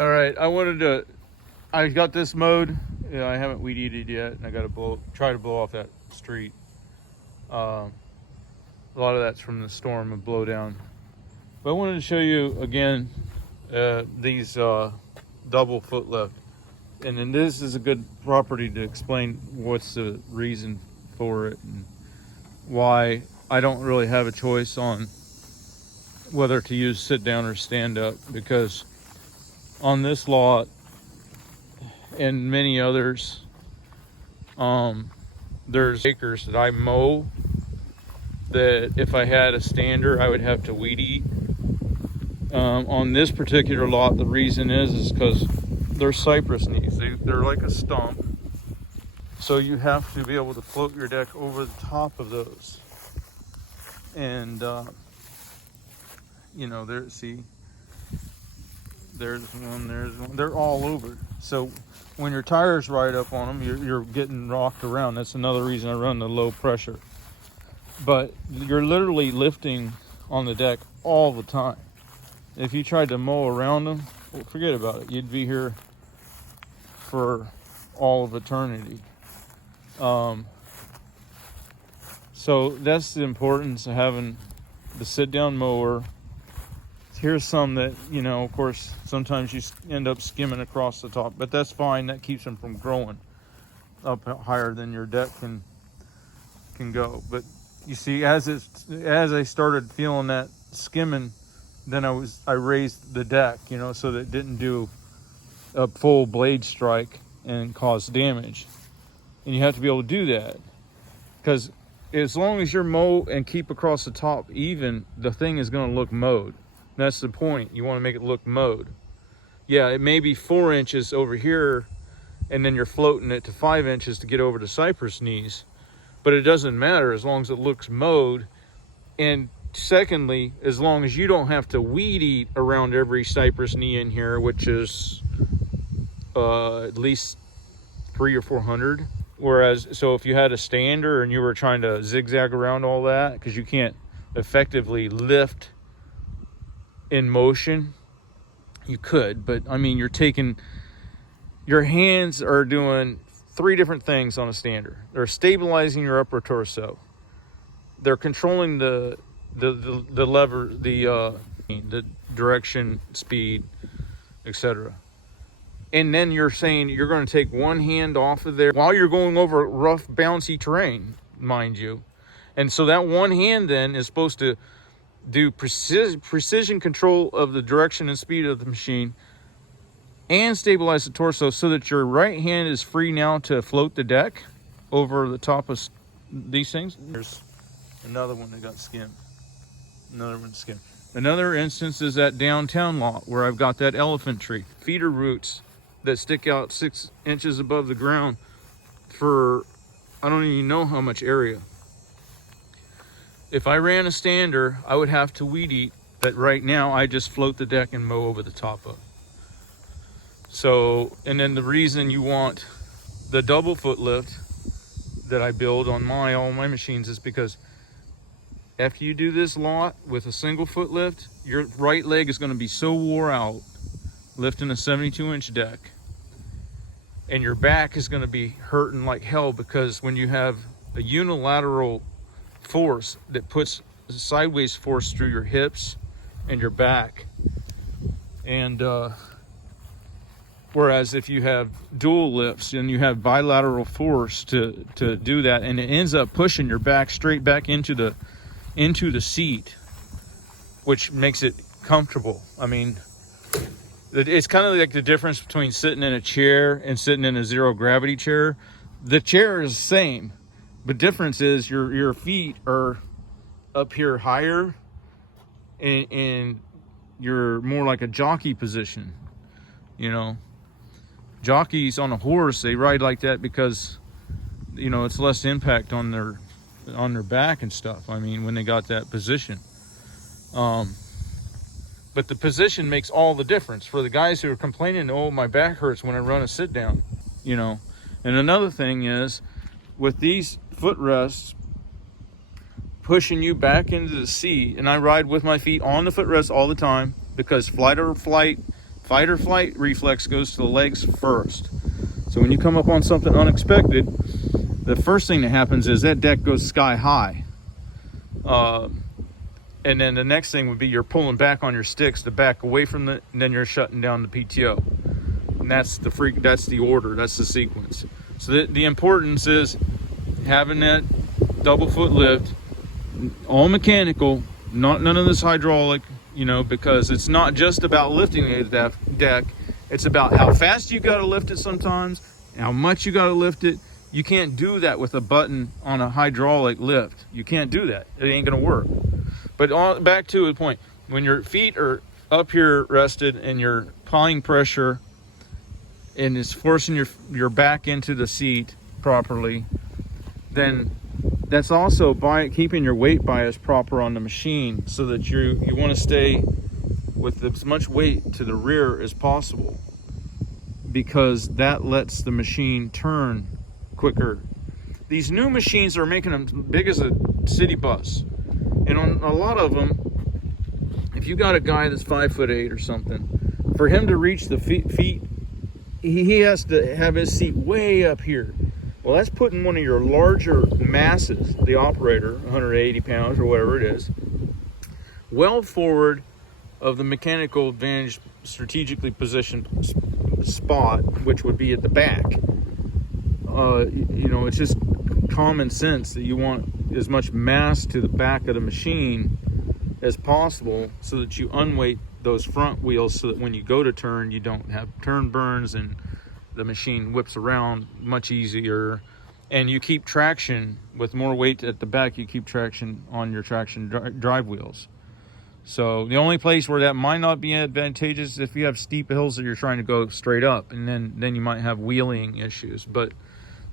All right, I got this mowed. Yeah, I haven't weed eated yet, and I got to try to blow off that street. A lot of that's from the storm and blow down. But I wanted to show you again these double foot lift, and then this is a good property to explain what's the reason for it and why I don't really have a choice on whether to use sit down or stand up, because on this lot and many others, there's acres that I mow that if I had a stander I would have to weed eat. On this particular lot, the reason is because they're cypress knees. They're like a stump, so you have to be able to float your deck over the top of those. And you know, there's one, they're all over. So when your tires ride up on them, you're getting rocked around. That's another reason I run the low pressure. But you're literally lifting on the deck all the time. If you tried to mow around them, well, forget about it. You'd be here for all of eternity. So that's the importance of having the sit-down mower. Here's some that, you know, of course, sometimes you end up skimming across the top, but that's fine. That keeps them from growing up higher than your deck can go. But you see, as I started feeling that skimming, then I raised the deck, you know, so that it didn't do a full blade strike and cause damage. And you have to be able to do that, because as long as you're mow and keep across the top even, the thing is going to look mowed. That's the point. You want to make it look mowed. Yeah, it may be 4 inches over here, and then you're floating it to 5 inches to get over to cypress knees, but it doesn't matter as long as it looks mowed. And secondly, as long as you don't have to weed eat around every cypress knee in here, which is at least 300 or 400. Whereas, so if you had a stander and you were trying to zigzag around all that, because you can't effectively lift in motion, you could, but I mean, your hands are doing 3 different things on a stander. They're stabilizing your upper torso, they're controlling the lever, the direction, speed, etc. And then you're saying you're going to take one hand off of there while you're going over rough, bouncy terrain, mind you. And so that one hand then is supposed to do precision control of the direction and speed of the machine and stabilize the torso, so that your right hand is free now to float the deck over the top of these things. There's another one that got skimmed. Another one skimmed. Another instance is that downtown lot where I've got that elephant tree. Feeder roots that stick out 6 inches above the ground for I don't even know how much area. If I ran a stander, I would have to weed eat, but right now I just float the deck and mow over the top of. So, and then the reason you want the double foot lift that I build on all my machines is because after you do this lot with a single foot lift, your right leg is going to be so wore out lifting a 72-inch deck, and your back is going to be hurting like hell, because when you have a unilateral force that puts sideways force through your hips and your back, and whereas if you have dual lifts and you have bilateral force to do that, and it ends up pushing your back straight back into the seat, which makes it comfortable. I mean, it's kind of like the difference between sitting in a chair and sitting in a zero gravity chair. The chair is the same, but difference is your feet are up here higher, and you're more like a jockey position. You know, jockeys on a horse, they ride like that because, you know, it's less impact on their back and stuff. I mean, when they got that position. But the position makes all the difference for the guys who are complaining, oh, my back hurts when I run a sit down, you know. And another thing is, with these footrests pushing you back into the seat, and I ride with my feet on the footrest all the time, because fight Fight or flight reflex goes to the legs first. So when you come up on something unexpected, the first thing that happens is that deck goes sky high. And then the next thing would be you're pulling back on your sticks to back away from it, and then you're shutting down the PTO. And that's the order, that's the sequence. So the importance is having that double foot lift, all mechanical, none of this hydraulic, you know, because it's not just about lifting the deck, it's about how fast you gotta lift it sometimes, how much you gotta lift it. You can't do that with a button on a hydraulic lift. You can't do that, it ain't gonna work. But back to the point, when your feet are up here rested and you're applying pressure and it's forcing your back into the seat properly, then that's also by keeping your weight bias proper on the machine, so that you want to stay with as much weight to the rear as possible, because that lets the machine turn quicker. These new machines are making them big as a city bus. And on a lot of them, if you got a guy that's 5'8" or something, for him to reach the feet, he has to have his seat way up here. Well, that's putting one of your larger masses, the operator, 180 pounds or whatever it is, well forward of the mechanical advantage strategically positioned spot, which would be at the back. You know, it's just common sense that you want as much mass to the back of the machine as possible, so that you unweight those front wheels, so that when you go to turn, you don't have turn burns and the machine whips around much easier, and you keep traction with more weight at the back. You keep traction on your drive wheels. So the only place where that might not be advantageous is if you have steep hills that you're trying to go straight up, and then you might have wheeling issues. But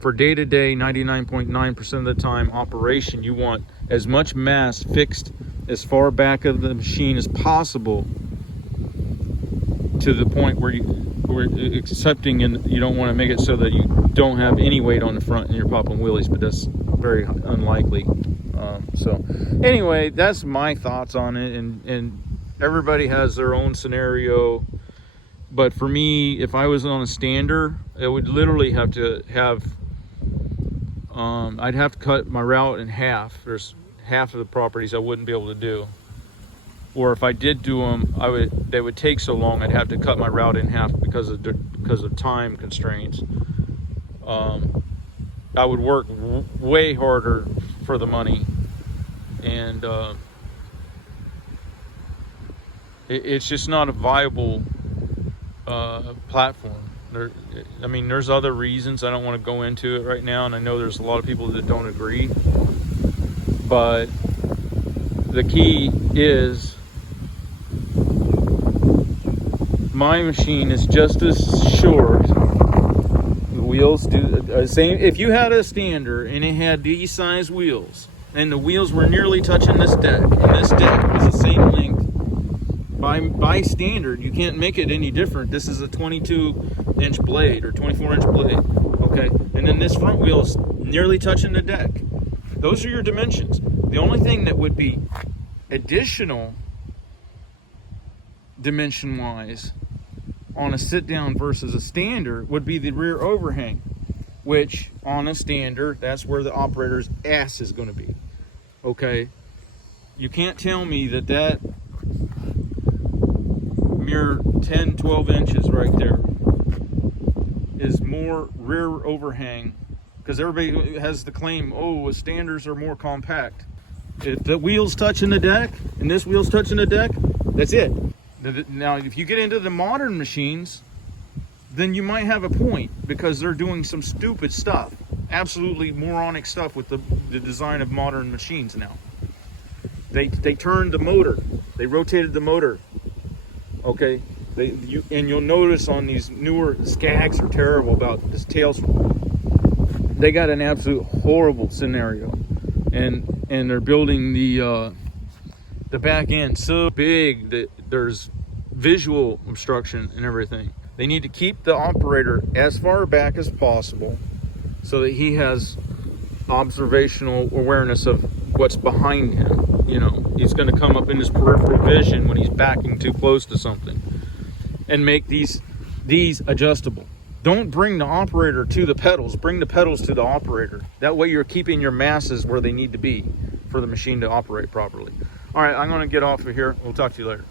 for day-to-day, 99.9% of the time operation, you want as much mass fixed as far back of the machine as possible, to the point where we're accepting, and you don't want to make it so that you don't have any weight on the front and you're popping wheelies, but that's very unlikely. So anyway, that's my thoughts on it, and everybody has their own scenario. But for me, if I was on a stander, it would literally have to have I'd have to cut my route in half. There's half of the properties I wouldn't be able to do, or if I did do them, they would take so long, I'd have to cut my route in half because of time constraints. I would work way harder for the money, and it's just not a viable platform. I mean, there's other reasons. I don't want to go into it right now, and I know there's a lot of people that don't agree, but the key is my machine is just as short. The wheels do the same. If you had a stander and it had these size wheels, and the wheels were nearly touching this deck, and this deck was the same length, by standard, you can't make it any different. This is a 22-inch blade or 24-inch blade, okay? And then this front wheel is nearly touching the deck. Those are your dimensions. The only thing that would be additional dimension-wise on a sit-down versus a stander would be the rear overhang, which on a stander, that's where the operator's ass is going to be, okay? You can't tell me that mere 10-12 inches right there is more rear overhang, because everybody has the claim, oh, standers are more compact. If the wheel's touching the deck and this wheel's touching the deck, that's it. Now if you get into the modern machines, then you might have a point, because they're doing some stupid stuff, absolutely moronic stuff with the design of modern machines now. They turned the motor, they rotated the motor. Okay, you'll notice on these newer Skags are terrible about this tails. They got an absolute horrible scenario, and they're building the back end so big that there's visual obstruction and everything. They need to keep the operator as far back as possible, so that he has observational awareness of what's behind him. You know, he's going to come up in his peripheral vision when he's backing too close to something. and make these adjustable. Don't bring the operator to the pedals, bring the pedals to the operator. That way you're keeping your masses where they need to be for the machine to operate properly. All right, I'm gonna get off of here. We'll talk to you later.